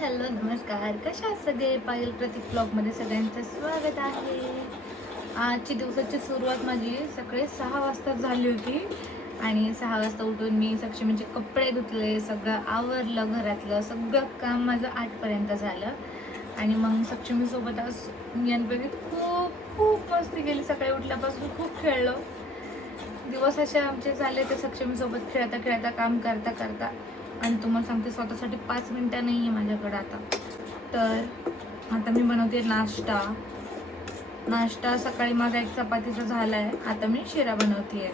Hello नमस्कार, कशा आहात सगळे? पायल प्रतीक ब्लॉगमध्ये सगळ्यांचं स्वागत आहे. आजची दिवसाची सुरुवात माझी सकाळी 6 वाजता झाली होती आणि 6 वाजता उठून मी सक्षमीचे कपडे धुतले, सगळं आवरलं, घरातलं सगळं काम माझं 8 पर्यंत झालं. आणि मग सक्षमीसोबत आज गणपतीत खूप खूप मस्ती केली. सकाळी उठल्यापासून खूप खेळलो. दिवस असे आमचे झाले ते सक्षमीसोबत खेळता खेळता, काम करता करता. आणि तुम्हाला सांगते, स्वतःसाठी 5 मिनिटं नाही आहे माझ्याकडं आता. तर आता मी बनवते नाश्ता. सकाळी माझा एक चपातीचा झाला आहे. आता मी शिरा बनवते आहे.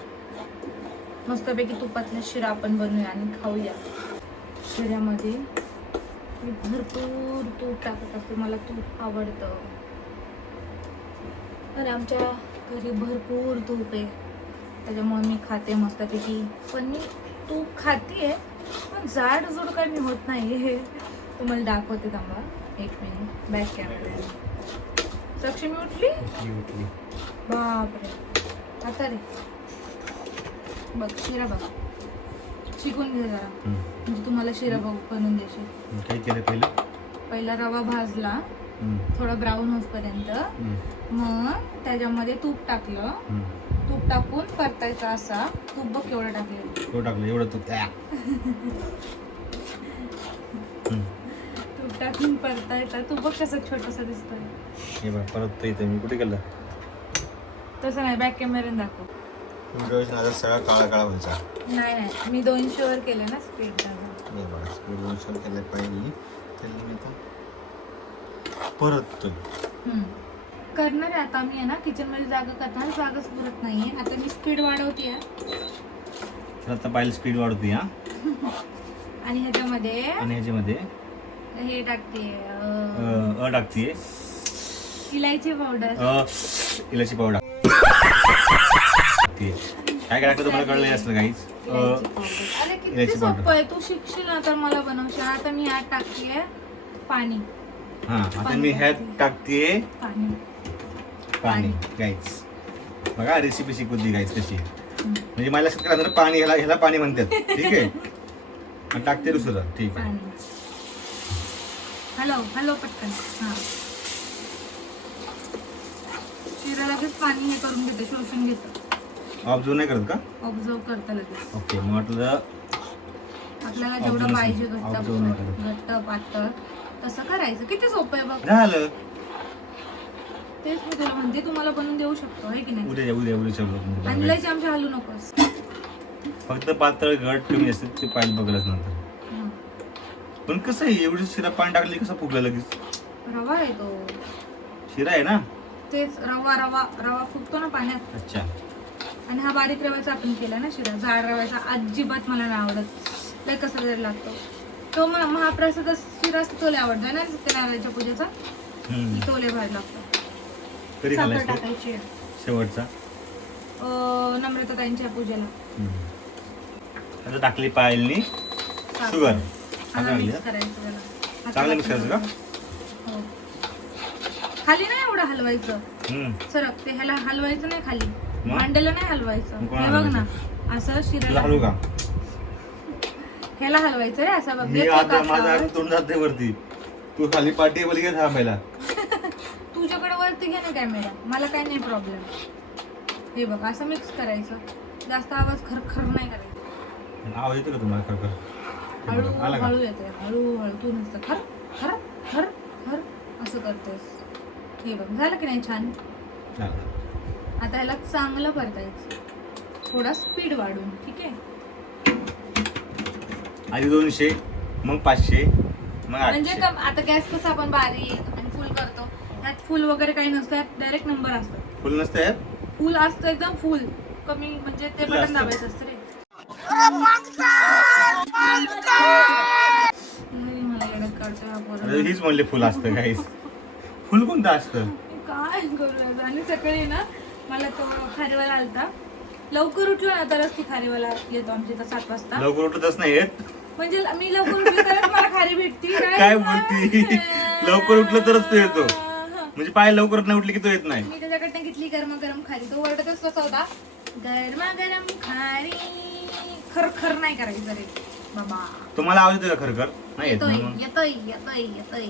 मस्तपैकी तुपातला शिरा आपण बनवूया आणि खाऊया. शिऱ्यामध्ये मी भरपूर तूप टाकत असते, मला तूप आवडतं आणि आमच्या घरी भरपूर तूप आहे, त्याच्यामुळे मी खाते मस्तपैकी. पण मी तूप खाते पण जाड जोड काय मी होत नाही. हे तुम्हाला दाखवते, थांबा एक मिनिट. Back camera. सक्षमी उठली. बापरे, आता रे बघ शिरा बघ, शिकून घे जरा, म्हणजे तुम्हाला शिरा बनवून देशील. काय केलं? पहिला रवा भाजला थोडा ब्राऊन होईपर्यंत, मग त्याच्यामध्ये तूप टाकलं. तूप टाकून परतायचं. असा तूप बघ केवढं टाकलं, एवढं तूप. तूप टाकून परतायचं. तूप बघ कसं छोटंसं दिसतोय. हे बघ परत इथे मी कुठे गेला तसं नाही, बॅक कॅमेऱ्याने दाखव. सगळा काळा काळा व्हायचा. नाही, मी 200 वर केलं ना स्पीड. नाही बघा, स्पीड 200 केलं पाहिजे. त्याला मी परत करणार आहे आता मी, आहे ना किचन मध्ये जागा करताना जागाच पुरत नाहीये. आता मी स्पीड वाढवते. आता पाहिलं स्पीड वाढवते. आणि ह्याच्यामध्ये हे टाकते, टाकते इलायची पावडर. इलायची पावडर काय काय टाकतं तुम्हाला कळलं असलं काहीच. अरे किती सोपं आहे, तू शिकशील ना तर मला बनवशील. आता मी ह्यात टाकते पाणी. आता मी ह्यात टाकते पाणी. गाईज बघा, रेसिपी शिकवत दी गाईज कशी. म्हणजे मला लक्षात पाणी, ह्याला पाणी म्हणतात. ठीक आहे, आणि टाकते दुसरं. ठीक आहे, हॅलो पटकन. शिरा लगेच पाणी हे करून घेते, शोषून घेतं. ऑब्झर्व नाही करत का? ऑब्झर्व करता लगेच. ओके, मग म्हटलं आपल्याला जेवढं पाहिजे घट्ट पातळ तसं करायचं. किती सोपं आहे बघ. झालं. तेच मी तुला म्हणते, तुम्हाला बनवून देऊ शकतो, आहे की नाही. उद्या आणि लयच आमच्या हलू नकोस. फक्त पातळ घट कमी असते ते पाहिलं बघलंच नंतर. पण कसं आहे, एवढी शिरा पाणी टाकली कसं फुगलं लगेच? रवा आहे तो. शिरा आहे ना, तेच रवा फुगतो ना पाण्यात. अच्छा. आणि हा बारीक रव्याचा आपण केला ना शिरा. जाड रव्याचा अजिबात मला नाही आवडत, लय कसं जरी लागतो तो. मला महाप्रसाद शिरा असतो तो लय आवडतोय ना, सत्यनारायणच्या पूजेचा. तो लय भारी लागतो. साखर टाकायची शेवटचा नम्रताताईंच्या पूजेला. आता टाकली पायलनी शुगर. मिक्स करायचं त्याला. चांगलं मिक्स करायचं का? हो. खाली नाही एवढं हलवायचं. सरक ते, ह्याला हलवायचं नाही खाली, मांडेला नाही हलवायचं. हे बघ ना, असं शिराला हलवू का? ह्याला हलवायचं रे, असं बघ. मी आता माझा तोंड जाते वरती, तू खाली पाठी वर घे थांबायला. तुझ्याकडे वरती घे ना कॅमेरा, मला काही नाही प्रॉब्लेम. हे बघ, असं मिक्स करायचं. जास्त आवाज खरखर नाही करायचा. आवाज येतो का तुम्हाला खरखर? हळू येते, हळूहळू. तू नुसतं खर खर खर खर असं करतेस. हे बघ, झालं की नाही छान. आता ह्याला चांगलं परतायचं, थोडा स्पीड वाढून. ठीक आहे, आधी 200, मग 500, मग 800. म्हणजे आता गॅस कसं आपण बारीक आणि फुल करतो, ह्यात फुल वगैरे काही नसतं, यात डायरेक्ट नंबर असतात. फुल नसतं यात? फुल असतं एकदम फुल. कमी म्हणजे ते बटन दाबायचं असतं रे. मला येण्यात काढतोय. हीच म्हणले फुल असतं काहीच. फुल कोणतं असतं काय करू. आणि सकाळी ना मला तो खारीवाला आलता. लवकर उठलो ना तरच ती खारीवाला येतो आमच्या इथं 7 वाजता. लवकर उठतच नाही येत म्हणजे मी लवकर उठली तरच मला खारी भेटती. काय बोलती? लवकर उठलं तरच तो येतो. म्हणजे पाय लवकर नाही उठली की तो येत नाही. मी त्याच्याकडनं घेतली गरम खारी. तो ओरडतच कसा होता, गरम खारी. खर नाही करायचं रे. बाबा तुम्हाला आवाज येतो का खरखर? नाही येत येतोय ना मग. येतोय येतोय येतोय.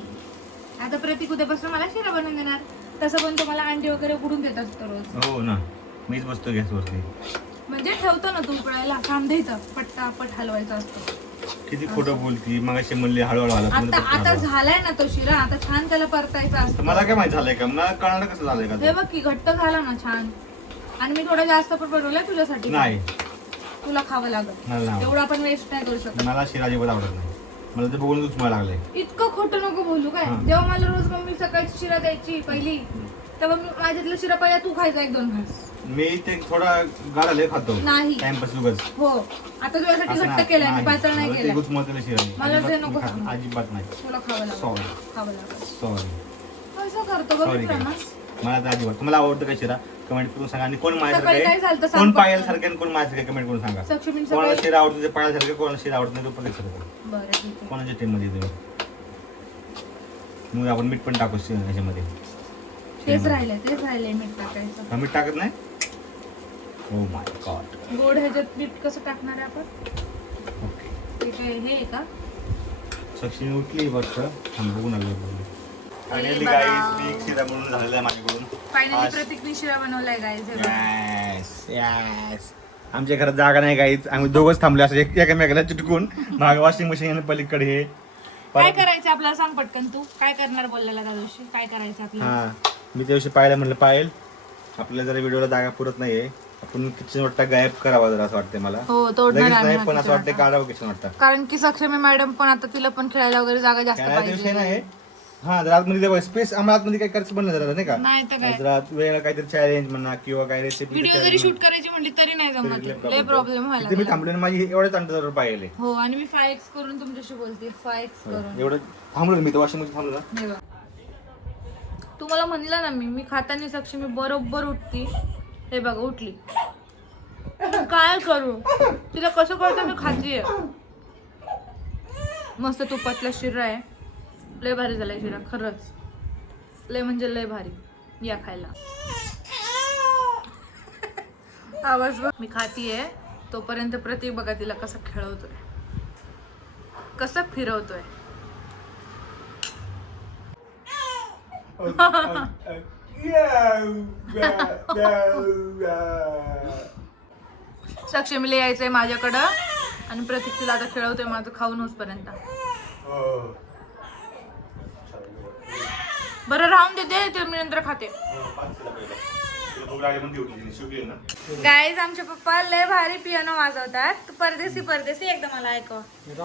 आता प्रतीक उद्यापासून मला शिरा बनवून देणार. तसं पण तुम्हाला अंडी वगैरे उकडून देत असतो रोज. हो ना, मीच बसतो गॅसवरती. म्हणजे ठेवतो ना तू उकळायला, कांद्याचा पटापट हलवायचा असतो. किती खोटं बोलती, मग अशी म्हणली हळूहळू आता आता हलत. झालाय ना तो शिरा, आता छान त्याला परतायचा असतो. मला काय माहित झालंय का, मला कळणार कसं झालंय का हे ते? बघ की घट्ट झाला ना छान. आणि मी थोडा जास्त पण बनवलाय तुझ्यासाठी. नाही, तुला खावं लागत. मला नाही आवडत. एवढा पण वेस्ट नाही करू शकत. मला शिरा अजिबात आवडत नाही. मला ते बघून तुम्हाला लागलंय. इतकं खोटं नको बोलू काय. हा. जेव्हा मला रोज मम्मी सकाळची शिरा द्यायची पहिली, तेव्हा माझ्यातलं शिरा पहिला तू खायचा 1-2 घास. मी ते थोडा गाळा लय खातो नाही. टाइमपास उगाच. हो, आता तुझ्यासाठी असं घट्ट नाही. केलंय मी, नाही. पातळ नाही मला ते केलंय. गुचमळतेलं शिरा नाही. मला ते अजिबात नको मी खात- सांगू. अजिबात नाही. तुला खावं लागत. Sorry. खावं लागत. सॉरी कसं करतो गं सॉरी मित्रांनो? मला तर अजिबात. तुम्हाला आवडतं का शिरा? कमेंट करून सांगा. आणि कोण सकाळी काय माझ्यासारखं झालं आहे, सांग कोण फक्त. पायलसारखं आणि कोण माझ्यासारखं कमेंट करून सांगा. सक्षमीन कोणाला सकाळी. शिरा आवडतो ते पायलसारखं, कोणाला शिरा आवडत नाही तो पण सारखं. बरं ठीक आहे. कोणाच्या टीम मध्ये तुम्ही? मग आपण मीठ पण टाकू ह्याच्यामध्ये. तेच राहिलंय मीठ टाकायचं. हा, मीठ टाकत नाही. Oh my God. गोड ह्याच्यात मीठ कसं टाकणार आहे आपण? ओके. ते काय हे आहे का? सक्षमी उठली वाटतं. बघून आलो. फायनली बघा. गाईस मी शिरा बनवून झालेला आहे माझ्याकडून. फायनली प्रतीकने शिरा बनवलाय गाईज. हे बघा. Yes yes. आमच्या घरात जागा नाही गाईच, आम्ही दोघंच थांबले असं एकामेकाला चिटकून. मागे वॉशिंग मशीन आणि पलीकडे हे. काय करायचं आपल्याला सांग पटकन. तू काय करणार बोललेला त्या दिवशी? काय करायचं आपल्याला? हा, मी त्या दिवशी पाहायला म्हणलं पायल आपल्याला जरा व्हिडिओला जागा पुरत नाहीये, आपण किचन वाटतं गायब करावा जरा असं वाटतंय मला. हो, तोडणार लगेच आम्ही नाही हा पण असं kitchen वाटतंय वाटा. काढावं किचन वाटतं. कारण की सक्षमी मॅडम पण आता तिला पण खेळायला वगैरे जागा जास्त खेळायचा विषय पाहिजे. नाही. हा, जरा आतमध्ये स्पेस आम्हाला आतमध्ये काय करायचं बनलं जरा नाही का, नाही तर काय. जरा वेगळं काहीतरी चॅलेंज म्हणा किंवा काय रेसिपी. व्हिडिओ जरी शूट करायची म्हणली तरी नाही जमत. लय प्रॉब्लेम व्हायला मी लागला. थांबलो आणि माझी एवढ्याच अंतर पाहिले. हो, आणि मी 5x करून तुमच्याशी बोलते. 5x करून. एवढं थांबलो मी तर वॉशिंग मध्ये थांबलो ना. हे बघ. तुम्हाला म्हणलं ना मी खाताना सक्षमी बरोबर उठती. हे बघा उठली. काय करू तिला, कसं करतो मी खातीये. मस्त तुपातला शिरा आहे. लय भारी झालाय शिरा खरंच. लय म्हणजे लय भारी. या खायला. आवाज बघ. मी खातीये तोपर्यंत प्रतीक बघा तिला कसं खेळवतोय, कसं फिरवतोय. सक्षमीला यायचंय माझ्याकडं आणि प्रतीक तिला आता खेळवतोय माझं खाऊन होसपर्यंत. बरं राहून देते ते, मी नंतर खाते. गाईज आमचे पप्पा लय भारी पियानो वाजवतात. परदेसी परदेसी एकदा मला ऐकवा. एकदा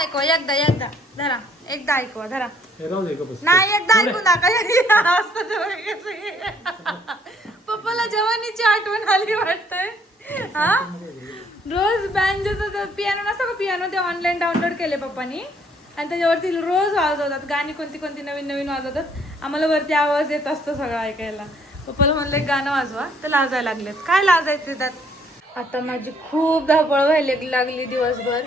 ऐकवा. एकदा धरा. एकदा ऐकवा धरा. नाही एकदा ऐकू नका. पप्पाला जवानीची आठवण आली वाटतंय. हा, रोज बँजोचा पियानो नसतो का, पियानो ते ऑनलाईन डाउनलोड केले पप्पानी आणि त्याच्यावरती रोज वाजवतात गाणी. कोणती नवीन वाजवतात. आम्हाला वरती आवाज येत असतो सगळं ऐकायला. पप्पाला म्हणलं एक गाणं वाजवा तर लाजायला लागलेत. काय लाजायचं त्यात. आता माझी खूप धावपळ व्हायला लागली दिवसभर.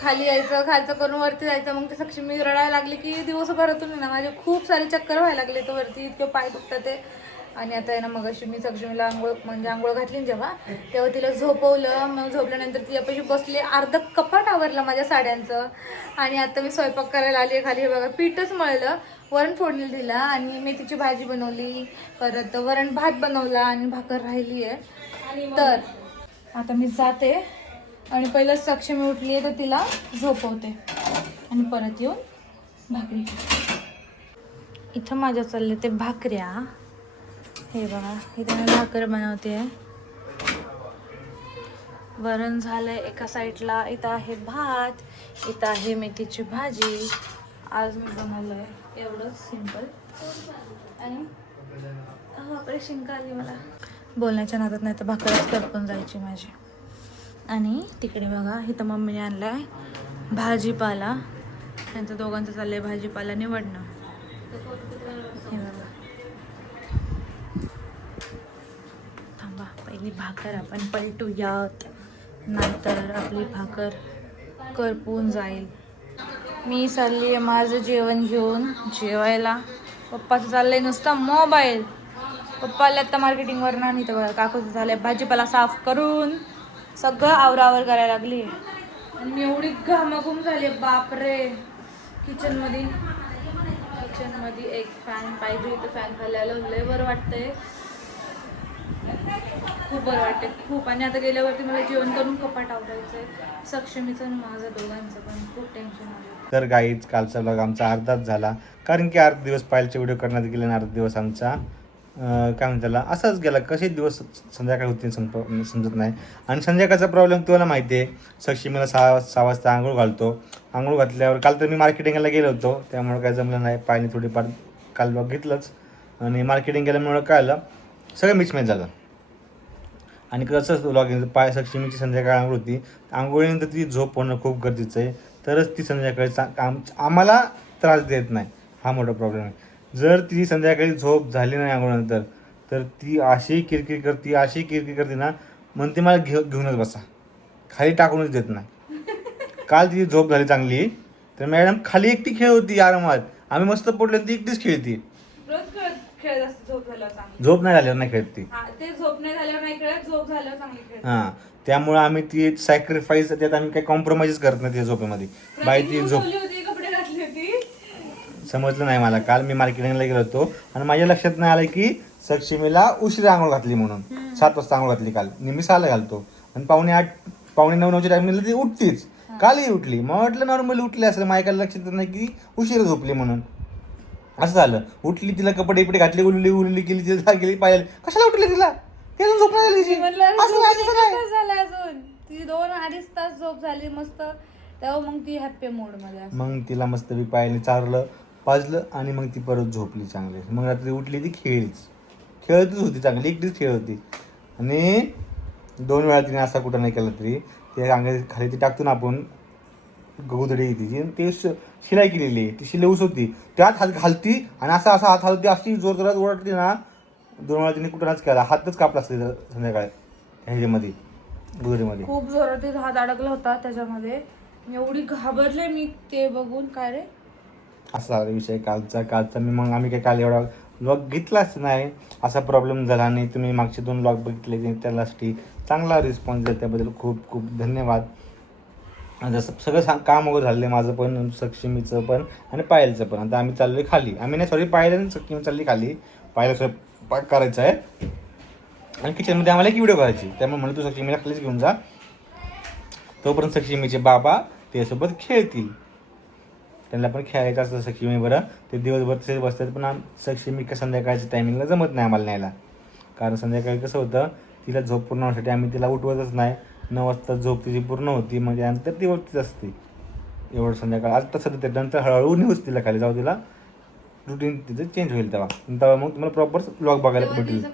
खाली यायचं, खालचं करून वरती जायचं. मग ते सक्षमी रडायला लागली की दिवसभरातून ना माझे खूप सारे चक्कर व्हायला लागले. तर वरती इतके पाय दुखतात ते. आणि आता आहे ना मग अशी मी सक्षमीला आंघोळ घातली जेव्हा, तेव्हा तिला झोपवलं. मग झोपल्यानंतर तिच्यापाशी बसले. अर्ध कपाट आवरलं माझ्या साड्यांचं. आणि आता मी स्वयंपाक करायला आली आहे खाली. हे बघा पीठच मळलं, वरण फोडणी दिला आणि मेथीची भाजी बनवली, परत वरण भात बनवला आणि भाकर राहिली आहे. तर आता मी जाते आणि पहिलं सक्षमी उठली आहे तर तिला झोपवते आणि परत येऊन भाकरी. इथं माझ्या चालले ते भाकऱ्या. हे बघा इथे मी भाकर बनवते. वरण झालंय एका साईडला. इथं आहे भात, इथं आहे मेथीची भाजी. आज मी बनवलंय एवढंच सिंपल. आणि बापरे शिंका आली मला बोलण्याच्या नादात, नाही तर भाकरच करपून जायची माझी. आणि तिकडे बघा इथं मम्मीने आणलाय भाजीपाला. त्यांचं दोघांचं चाललंय भाजीपाला निवडणं. हे बघा. थांबा पहिली भाकर आपण पलटूयात, नंतर आपली भाकर करपून जाईल. मी चालली आहे माझं जेवण घेऊन जेवायला. पप्पाचं चाललंय नुसतं मोबाईल. पप्पाला आता मार्केटिंगवर नाही तर बघा काकूचं झालंय भाजीपाला साफ करून सगळं आवरावर करायला लागली. आणि मी एवढी घामाघूम झाली बापरे. किचन मध्ये एक फॅन पाहिजे होतं. फॅन खाल्ल्याला लय बरं वाटतंय, खूप बरं वाटतंय खूप. आणि आता गेल्यावरती मला जेवण करून कपाट आवरायचंय, सक्षमीचं आणि माझं दोघांचं पण खूप टेन्शन आलं. तर गाईज कालचा ब्लॉग आमचा अर्धाच झाला, कारण की 8 दिवस पायलचे व्हिडिओ करण्यात गेले आणि 8 दिवस आमचा काय म्हणतात त्याला असाच गेला. कसे दिवस संध्याकाळ होती समजत नाही. आणि संध्याकाळचा प्रॉब्लेम तुम्हाला माहिती आहे, सक्षमीला 6 वाजता आंघोळ घालतो. आंघोळ घातल्यावर काल तर मी मार्केटिंगला गेलो होतो, त्यामुळे काय जमलं नाही. पायने थोडीफार काल बघितलंच आणि मार्केटिंग केल्यामुळं काय आलं सगळं मिक्समॅच झालं. आणि कसंच ब्लॉग सक्षमीची संध्याकाळ आंघोळ होती, आंघोळीनंतर ती झोप होणं खूप गरजेचं आहे, तरच ती संध्याकाळी आम्हाला त्रास देत नाही. हा मोठा प्रॉब्लेम आहे. जर ती संध्याकाळी झोप झाली नाही आंघोळीनंतर तर ती अशी किरकिर करते ना, म्हणते मला घेऊनच बसा, खाली टाकूनच देत नाही. काल तिची झोप झाली चांगली तर मॅडम खाली एकटी खेळ होती आरामात, आम्ही मस्त पडलो ती एकटीच खेळती. रोज खेळत असते झोप झाल्यावर चांगली. झोप नाही झाल्यावर नाही खेळत ती. ते झोप नाही झाल्यावर नाही खेळत, झोप झाल्यावर चांगली खेळत. हां, त्यामुळे आम्ही ती सॅक्रिफाईस त्यात आम्ही काही कॉम्प्रोमाइज करत नाही त्या झोपेमध्ये. बाई ती झोप होती, कपडे घातले होती. समजलं नाही मला. काल मी मार्केटिंगला गेलो होतो आणि माझ्या लक्षात नाही आलं की सक्षमीला उशिरा आंघोळ घातली म्हणून. 7 वाजता आंघोळ घातली काल, नेहमी 6ला घालतो आणि 8:45 9:09च्या टायमिंगला ती उठतीच. कालही उठली, मग म्हटलं नॉर्मली उठली असेल, माझ्या लक्षात नाही की उशिरा झोपली म्हणून. असं झालं, उठली, तिला कपडे घातले, उरली केली, तिला गेली पाहिजे कशाला उठली तिला, ती अजून झोप नाही झाली. अजून ती 2-2.5 तास झोप झाली मस्त, तेव्हा मग ती हॅपी मोड मध्ये असते. मग तिला मस्त पायाने चारलं पाजलं आणि मग ती परत झोपली चांगली. मग रात्री उठली ती खेळतच होती चांगली, एकटीच खेळ होती. आणि 2 वेळा तिने असा कुठं नाही केला तरी त्या अंगाची खाली ती टाकतो ना आपण गोधडी तिची, ते शिलाई केलेली आहे, ती शिलाई उसवती त्यात हात घालती आणि असा हात हलवती, अशी जोरजोरात ओरडते ना. 2 वेळा तिने कुठं नाच केला, हातच कापला असते संध्याकाळी ह्याच्यामध्ये गोधडीमध्ये. खूप जोरात हात अडकला होता त्याच्यामध्ये, एवढी घाबरले मी ते बघून. काय रे असा विषय कालचा मी मग आम्ही काय काल एवढा ब्लॉग घेतलाच नाही, असा प्रॉब्लेम झाला. आणि तुम्ही मागचे 2 ब्लॉग बघितले त्यासाठी चांगला रिस्पॉन्स दिला, त्याबद्दल खूप खूप धन्यवाद. जसं सगळं काम वगैरे झालं आहे माझं पण, सक्षमीचं पण आणि पायलचं पण. आता आम्ही चाललो आहे खाली, पायल आणि सक्षमी चालली खाली. पायला स्वयंपाक करायचा आहे आणि किचनमध्ये आम्हाला एक व्हिडिओ करायची, त्यामुळे म्हणून तू सक्षमीला खालीच घेऊन जा, तोपर्यंत सक्षमीचे बाबा त्यासोबत खेळतील. त्यांना पण खेळायचं असतं सक्षमी बरं, ते दिवसभर तसेच बसतात. पण सक्षमी का संध्याकाळच्या टायमिंगला जमत नाही आम्हाला न्यायला, कारण संध्याकाळी कसं होतं तिला झोप पूर्ण होण्यासाठी आम्ही तिला उठवतच नाही. 9 वाजता झोप तिची पूर्ण होती, म्हणजे नंतर ती वरतीच असते एवढं संध्याकाळ. आज तसं नंतर हळूहळू नेऊच तिला खाली जाऊ, तिला रुटीन तिचं चेंज होईल तेव्हा मग तुम्हाला प्रॉपर ब्लॉग बघायला भेटेल.